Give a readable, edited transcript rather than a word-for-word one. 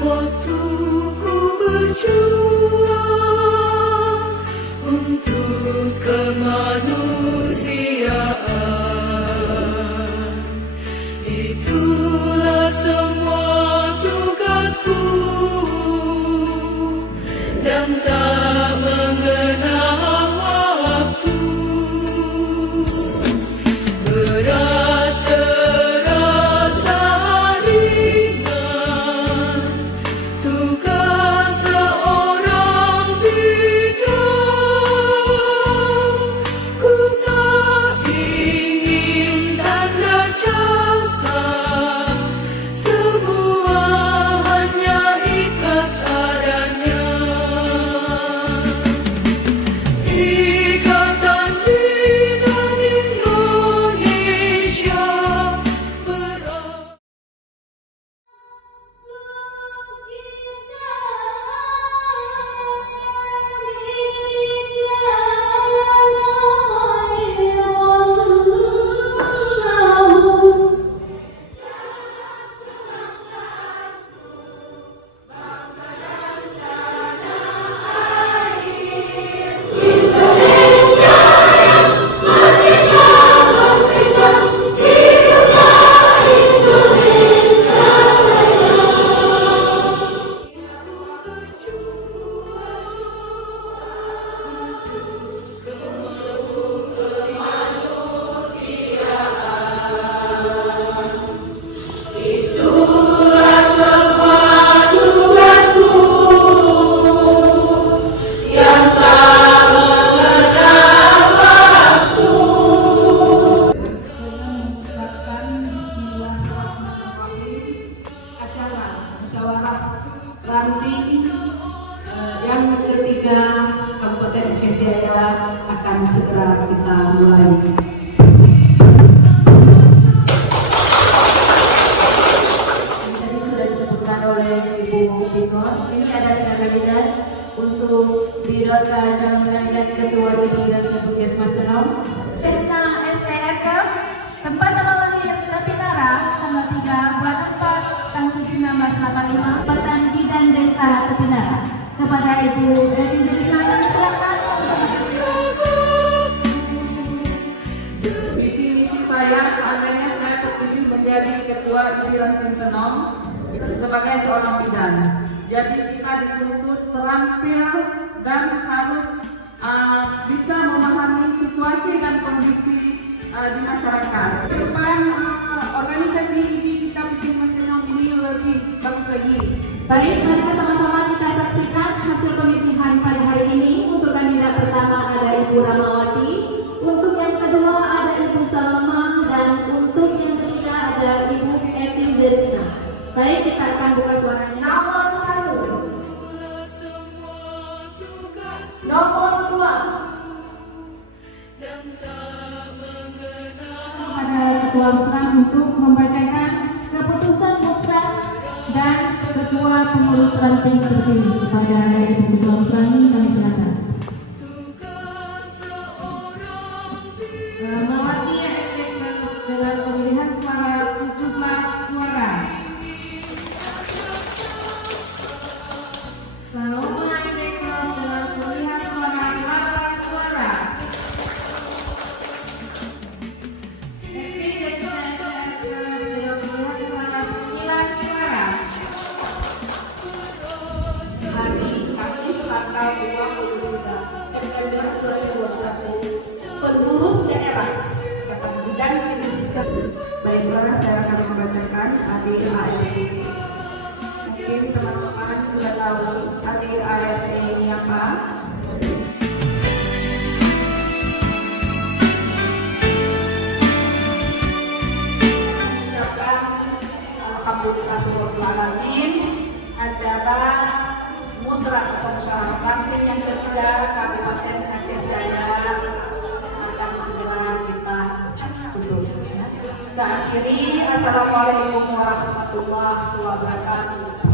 Waktu ku berjuang untuk kemanusiaan, itulah semua tugasku dan tak mengenal waktu. Berat serasa ringan tugas seorang bidan. Ku tak ingin tanda jasa, semua hanya ikhlas adanya. Ikatan Bidan Indonesia berat. Ranting yang ketiga Kabupaten Aceh Jaya akan segera kita mulai. Tadi sudah disebutkan oleh Ibu Bison, ini ada kandidat untuk pilot calon kandidat ketua Bidang Puskesmas Tenau. Desna STFK, tempat lahir Tepilara, tanggal 3 bulan 4 tahun 1985, Patan Bidan Desa Tepilara. Kepada Ibu Dewi Zisnatan, silakan. Visi-misi saya, seandainya saya terpilih menjadi ketua Ipiran Tenau sebagai seorang bidan. Jadi kita dituntut terampil dan harus bisa memahami situasi dan kondisi di masyarakat. Depan organisasi ini kita Puskesmas Tenau ini lebih bagus lagi. Baik, mari sama-sama kita saksikan hasil pemilihan pada hari ini. Untuk kandidat pertama ada Ibu Ramawati, untuk yang kedua ada Ibu Salama, dan untuk yang ketiga ada Ibu Evi Zerisna. Baik, kita akan buka suaranya. Nomor 1, nomor 2. Kepada Ketua Musran untuk membacakan keputusan Musran dan Ketua Pengurus Ranting terpilih. Kepada Ibu Ketua Musran kami silakan. Ramawati dengan pemilihan suara 17 suara. Saloma dengan pemilihan suara 8 suara. Evi dengan pemilihan suara 9 suara. Hari Kamis tanggal 23 September 2021, pengurus daerah Ikatan Bidan Indonesia. Baiklah, saya akan membacakan ADART. Mungkin teman-teman sudah tahu ADART ini apa? Mengucapkan alhamdulillahirabbil alamin adalah musrah atau musyawarah ranting yang ketiga Kabupaten Aceh Jaya akan segera kita tutup. Saya akhiri, assalamualaikum warahmatullahi wabarakatuh.